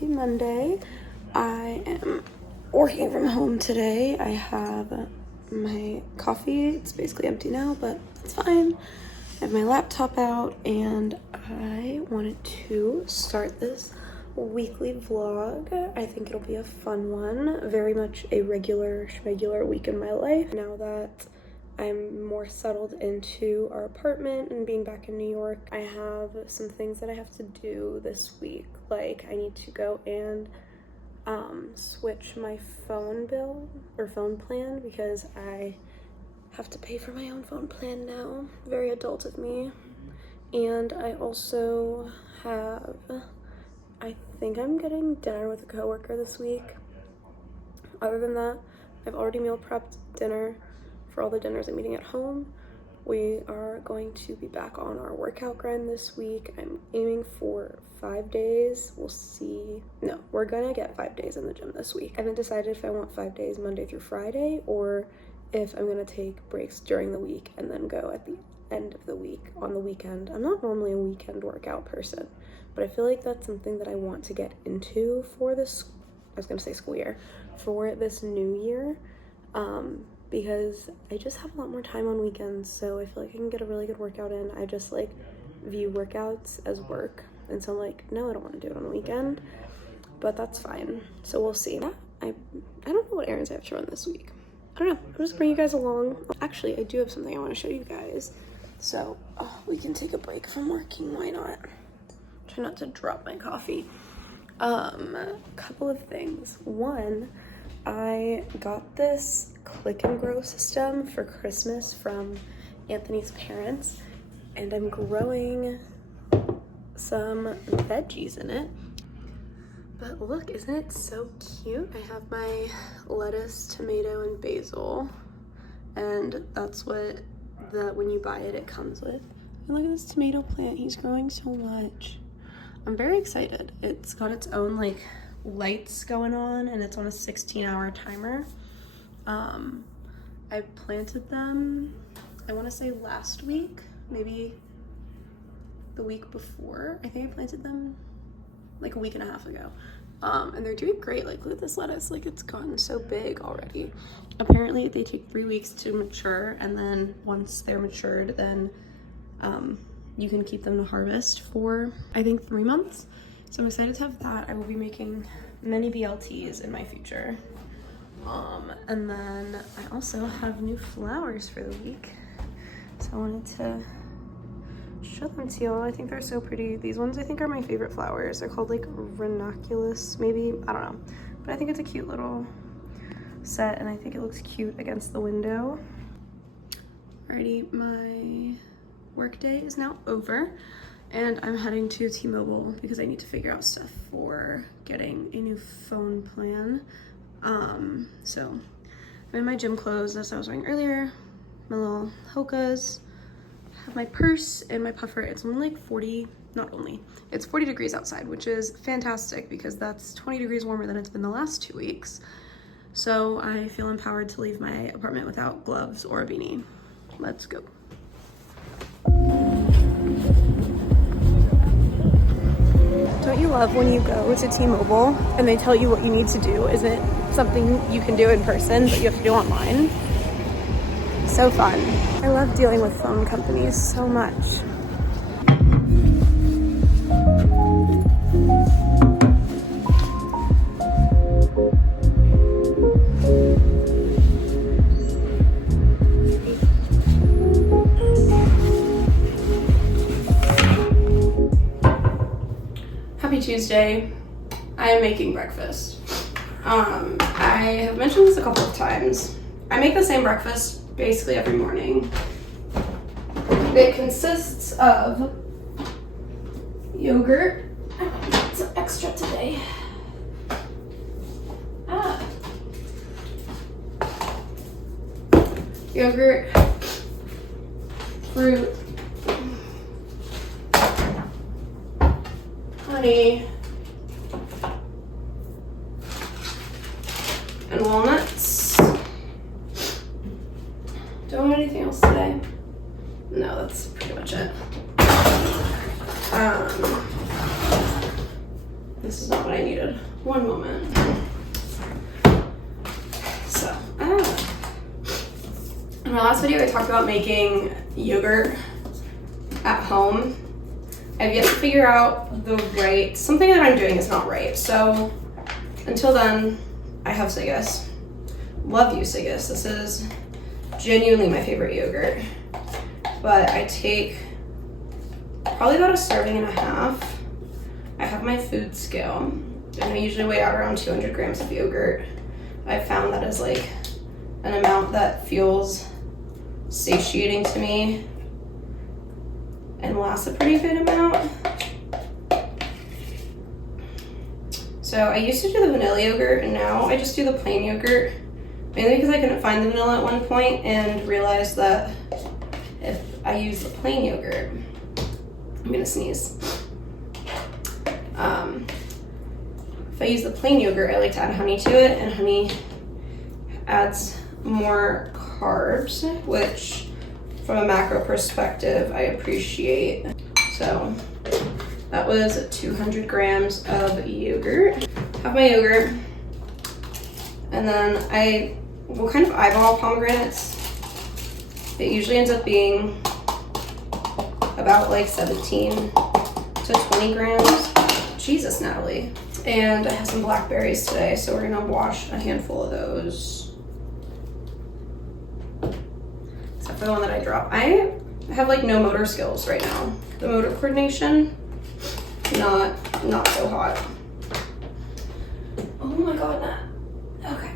happy Monday. I am working from home today. I have my coffee. It's basically empty now, but it's fine. I have my laptop out and I wanted to start this weekly vlog. I think it'll be a fun one. Very much a regular week in my life now that I'm more settled into our apartment and being back in New York. I have some things that I have to do this week. Like I need to go and switch my phone bill or phone plan because I have to pay for my own phone plan now. Very adult of me. And I also have, I think I'm getting dinner with a coworker this week. Other than that, I've already meal prepped dinner for all the dinners I'm eating at home. We are going to be back on our workout grind this week. I'm aiming for 5 days. We'll see. No, we're gonna get 5 days in the gym this week. I haven't decided if I want 5 days Monday through Friday or if I'm gonna take breaks during the week and then go at the end of the week on the weekend. I'm not normally a weekend workout person, but I feel like that's something that I want to get into for this, I was gonna say school year, for this new year. Because I just have a lot more time on weekends, so I feel like I can get a really good workout in. I just like view workouts as work, and so I'm like, no, I don't want to do it on a weekend, but that's fine. So we'll see. I don't know what errands I have to run this week. I don't know. I'm just bring you guys along. Actually, I do have something I want to show you guys. So we can take a break from working. Why not? Try not to drop my coffee. A couple of things. One, I got this click and grow system for Christmas from Anthony's parents, and I'm growing some veggies in it. But look, isn't it so cute? I have my lettuce, tomato, and basil, and that's what when you buy it, it comes with. And look at this tomato plant. He's growing so much. I'm very excited. It's got its own like lights going on, and it's on a 16-hour timer. I planted them, I want to say last week, maybe the week before. I think I planted them like a week and a half ago. And they're doing great. Like, look at this lettuce, like it's gotten so big already. Apparently they take 3 weeks to mature, and then once they're matured, then you can keep them to harvest for I think 3 months. So I'm excited to have that. I will be making many BLTs in my future. And then I also have new flowers for the week. So I wanted to show them to y'all. I think they're so pretty. These ones I think are my favorite flowers. They're called like ranunculus, maybe, I don't know. But I think it's a cute little set, and I think it looks cute against the window. Alrighty, my work day is now over. And I'm heading to T-Mobile because I need to figure out stuff for getting a new phone plan. So I'm in my gym clothes, as I was wearing earlier, my little Hokas, have my purse and my puffer. It's only like it's 40 degrees outside, which is fantastic because that's 20 degrees warmer than it's been the last 2 weeks. So I feel empowered to leave my apartment without gloves or a beanie. Let's go. Don't you love when you go to T-Mobile and they tell you what you need to do isn't something you can do in person, but you have to do online? So fun. I love dealing with phone companies so much. Happy Tuesday. I am making breakfast. I have mentioned this a couple of times. I make the same breakfast basically every morning. It consists of yogurt. It's extra today. Yogurt, fruit, honey, and walnuts. Do I want anything else today? No, that's pretty much it. this is not what I needed. One moment. So, in my last video I talked about making yogurt at home. I've yet to figure out something that I'm doing is not right. So until then, I have Sigis. Love you, Sigis. This is genuinely my favorite yogurt. But I take probably about a serving and a half. I have my food scale, and I usually weigh out around 200 grams of yogurt. I found that is like an amount that feels satiating to me and lasts a pretty good amount. So I used to do the vanilla yogurt, and now I just do the plain yogurt, mainly because I couldn't find the vanilla at one point and realized that if I use the plain yogurt, I'm gonna sneeze. If I use the plain yogurt, I like to add honey to it, and honey adds more carbs, which from a macro perspective, I appreciate. So that was 200 grams of yogurt. Have my yogurt, and then I will kind of eyeball pomegranates. It usually ends up being about like 17 to 20 grams. Jesus, Natalie. And I have some blackberries today, so we're gonna wash a handful of those. Except for the one that I dropped. I have like no motor skills right now. The motor coordination, not so hot. Oh my god, Nat. Okay.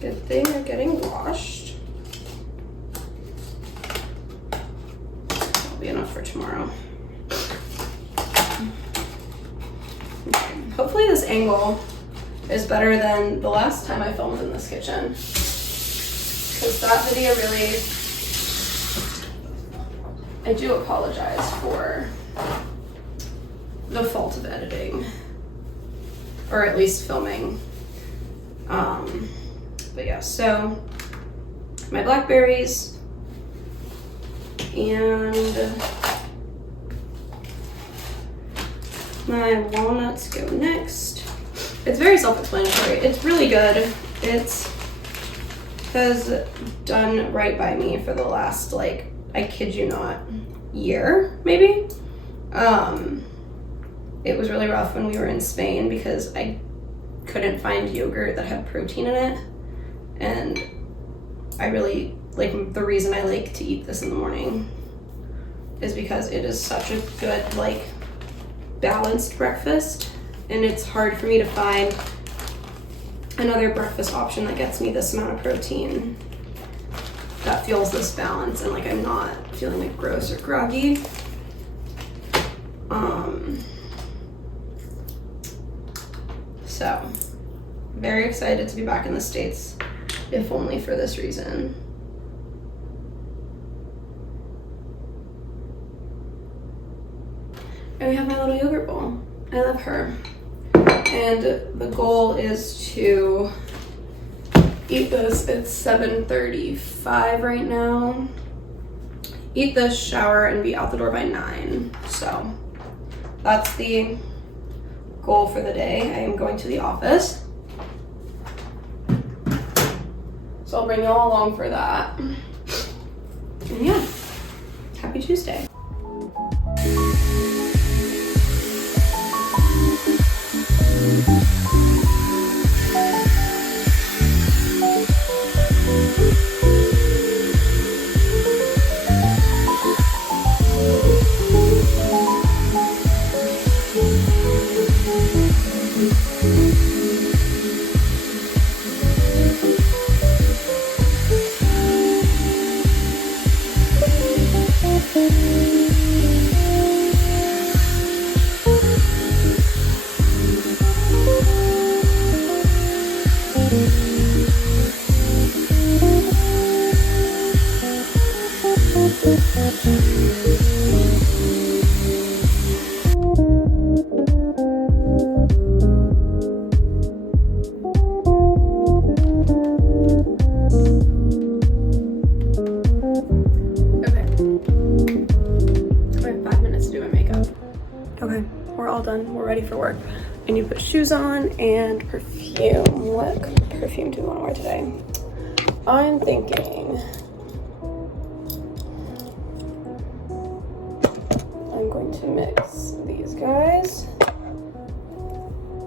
Good thing they're getting washed. That'll be enough for tomorrow. Okay. Hopefully this angle is better than the last time I filmed in this kitchen. Because that video really, I do apologize for the fault of editing, or at least filming. But yeah, so my blackberries and my walnuts go next. It's very self-explanatory. It's really good. It has done right by me for the last, like, I kid you not, year, maybe. It was really rough when we were in Spain because I couldn't find yogurt that had protein in it. And I really, like, the reason I like to eat this in the morning is because it is such a good, like, balanced breakfast. And it's hard for me to find another breakfast option that gets me this amount of protein that feels this balance, and like I'm not feeling like gross or groggy. So very excited to be back in the States, if only for this reason. And we have my little yogurt bowl. I love her. And the goal is to eat this. It's 7:35 right now. Eat this, shower, and be out the door by 9. So that's the goal for the day. I am going to the office, so I'll bring you all along for that. And yeah, happy Tuesday. done. We're ready for work. I need to put shoes on and perfume. What perfume do we want to wear today? I'm thinking I'm going to mix these guys.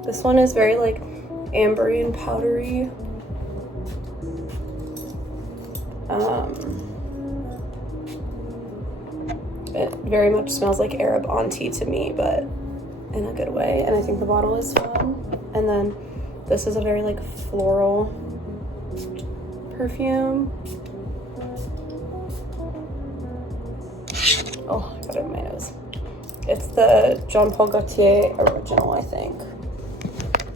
This one is very like ambery and powdery. It very much smells like Arab auntie to me, but in a good way. And I think the bottle is fun. And then this is a very like floral perfume. Oh, I got it in my nose. It's the Jean Paul Gaultier original, I think.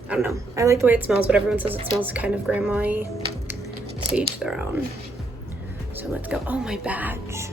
I don't know. I like the way it smells, but everyone says it smells kind of grandma-y. To each their own. So let's go. Oh, my badge.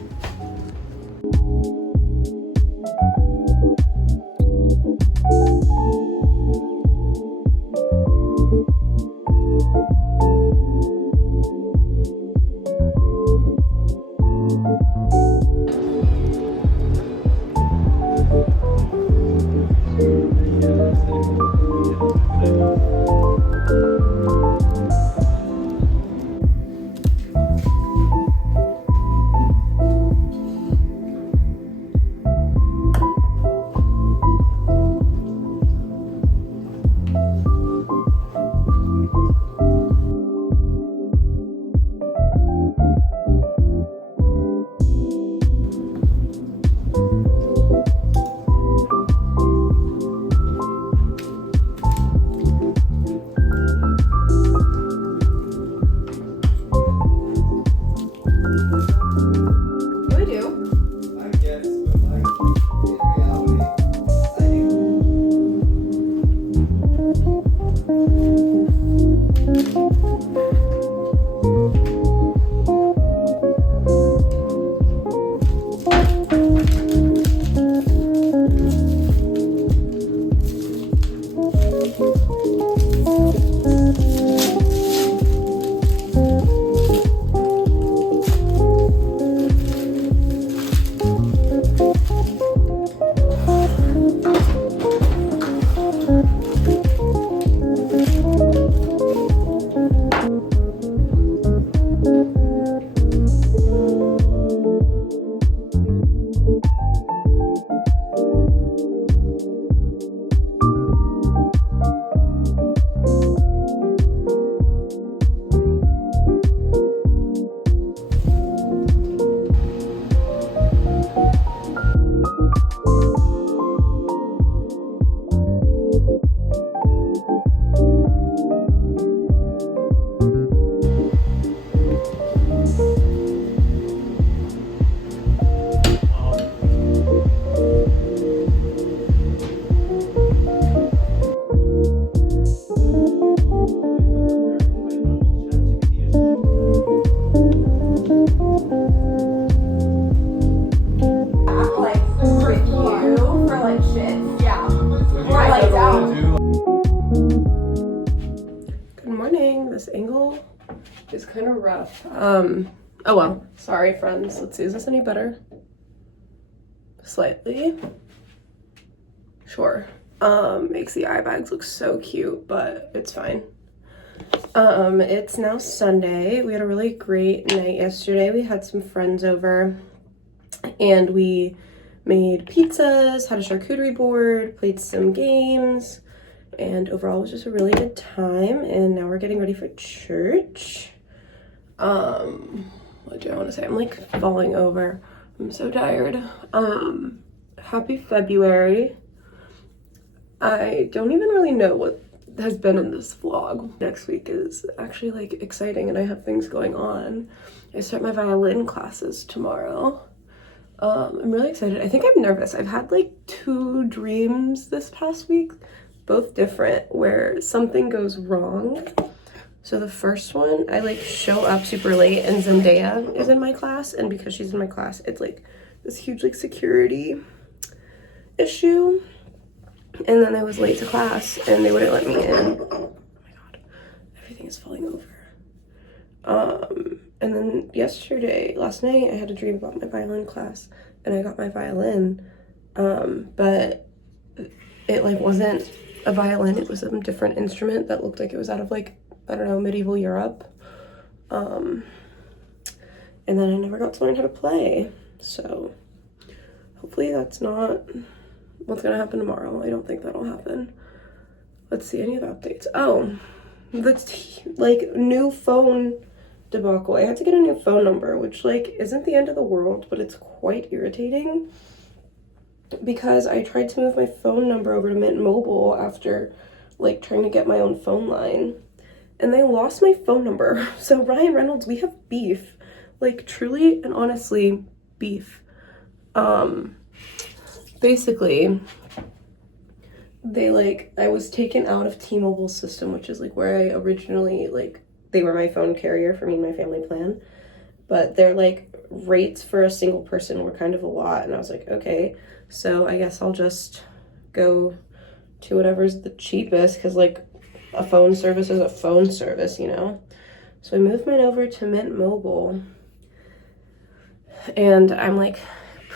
This angle is kind of rough. Oh well, sorry friends. Let's see, is this any better? Slightly. Sure. Makes the eye bags look so cute, but it's fine. It's now Sunday. We had a really great night yesterday. We had some friends over and we made pizzas, had a charcuterie board, played some games. And overall, it was just a really good time. And now we're getting ready for church. What do I want to say? I'm like falling over. I'm so tired. Happy February. I don't even really know what has been in this vlog. Next week is actually like exciting and I have things going on. I start my violin classes tomorrow. I'm really excited. I think I'm nervous. I've had like 2 dreams this past week, both different, where something goes wrong. So the first one, I like show up super late and Zendaya is in my class, and because she's in my class, it's like this huge like security issue. And then I was late to class and they wouldn't let me in. Oh my god, everything is falling over. And then last night, I had a dream about my violin class and I got my violin, but it like wasn't a violin, it was some different instrument that looked like it was out of like, I don't know, medieval Europe. And then I never got to learn how to play. So hopefully that's not what's gonna happen tomorrow. I don't think that'll happen. Let's see, any other updates? Oh, the like new phone debacle. I had to get a new phone number, which like isn't the end of the world, but it's quite irritating because I tried to move my phone number over to Mint Mobile after like trying to get my own phone line, and they lost my phone number. So Ryan Reynolds, we have beef, like truly and honestly beef. Basically they like, I was taken out of T-Mobile's system, which is like where I originally, like, they were my phone carrier for me and my family plan, but their like rates for a single person were kind of a lot, and I was like, okay, so I guess I'll just go to whatever's the cheapest, because like a phone service is a phone service, you know? So I moved mine over to Mint Mobile, and I'm like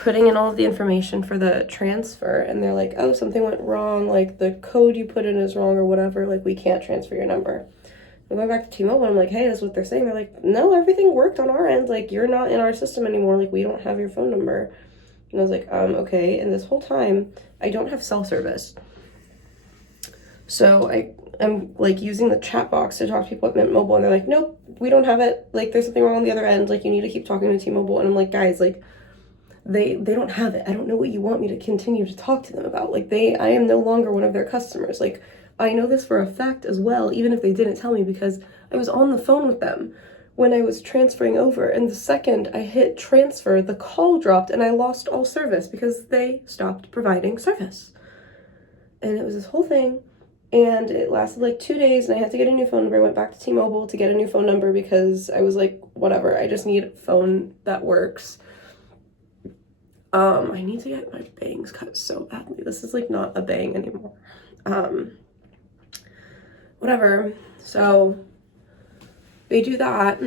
putting in all of the information for the transfer, and they're like, oh, something went wrong, like the code you put in is wrong or whatever, like we can't transfer your number. I went back to T-Mobile, I'm like, hey, this is what they're saying. They're like, no, everything worked on our end, like you're not in our system anymore, like we don't have your phone number. And I was like, okay. And this whole time I don't have cell service, so I'm like using the chat box to talk to people at Mint Mobile, and they're like, nope, we don't have it, like there's something wrong on the other end, like you need to keep talking to T-Mobile. And I'm like, guys, like they don't have it. I don't know what you want me to continue to talk to them about. Like I am no longer one of their customers. Like I know this for a fact as well, even if they didn't tell me, because I was on the phone with them when I was transferring over, and the second I hit transfer, the call dropped and I lost all service because they stopped providing service. And it was this whole thing, and it lasted like 2 days, and I had to get a new phone number. I went back to T-Mobile to get a new phone number because I was like, whatever, I just need a phone that works. I need to get my bangs cut so badly. This is like not a bang anymore. Whatever. So they do that,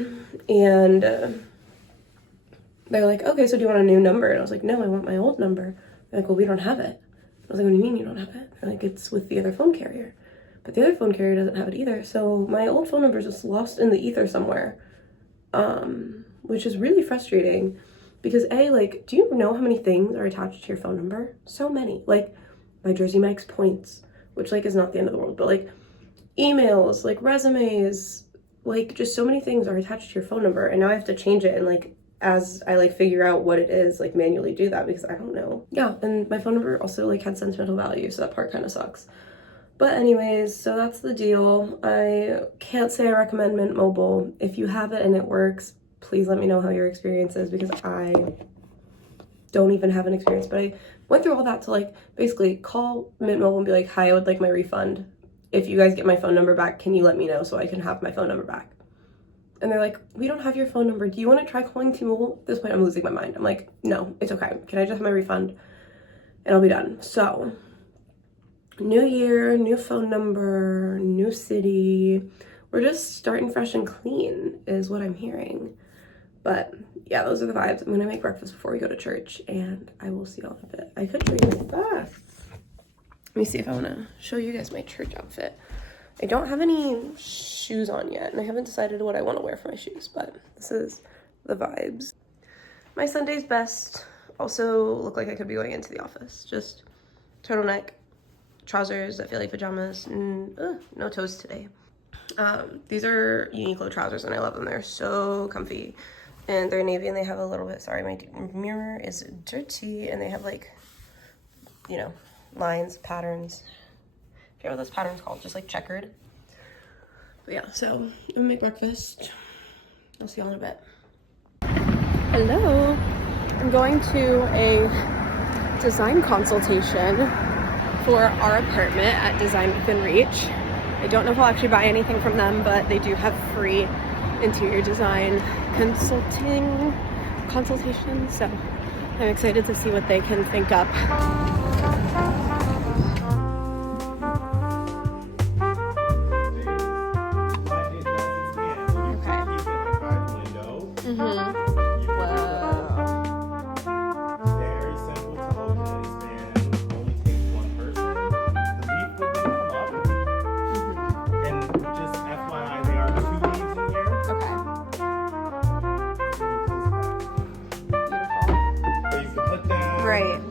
and they're like, okay, so do you want a new number? And I was like, no, I want my old number. They're like, well, we don't have it. I was like, what do you mean you don't have it? They're like, it's with the other phone carrier. But the other phone carrier doesn't have it either. So my old phone number is just lost in the ether somewhere, which is really frustrating. Because like, do you know how many things are attached to your phone number? So many. Like, my Jersey Mike's points, which, like, is not the end of the world. But, like, emails, like, resumes, like, just so many things are attached to your phone number. And now I have to change it. And, like, as I, like, figure out what it is, like, manually do that because I don't know. Yeah, and my phone number also, like, had sentimental value. So that part kind of sucks. But anyways, so that's the deal. I can't say I recommend Mint Mobile. If you have it and it works, please let me know how your experience is, because I don't even have an experience. But I went through all that to like basically call Mint Mobile and be like, hi, I would like my refund. If you guys get my phone number back, can you let me know so I can have my phone number back? And they're like, we don't have your phone number. Do you want to try calling T-Mobile? At this point, I'm losing my mind. I'm like, no, it's okay. Can I just have my refund? And I'll be done. So, new year, new phone number, new city. We're just starting fresh and clean is what I'm hearing. But yeah, those are the vibes. I'm gonna make breakfast before we go to church, and I will see y'all in a bit. I could show you my bath. Let me see if I wanna show you guys my church outfit. I don't have any shoes on yet, and I haven't decided what I want to wear for my shoes, but this is the vibes. My Sunday's best also look like I could be going into the office. Just turtleneck, trousers that feel like pajamas, and no toes today. These are Uniqlo trousers, and I love them. They're so comfy, and they're navy, and they have a little bit, sorry, my mirror is dirty, and they have like, you know, lines, patterns. I forget what this pattern's called, just like checkered. But yeah, so I'm gonna make breakfast. I'll see y'all in a bit. Hello. I'm going to a design consultation for our apartment at Design Within Reach. I don't know if I'll actually buy anything from them, but they do have free interior design consultations, so I'm excited to see what they can think up. Right.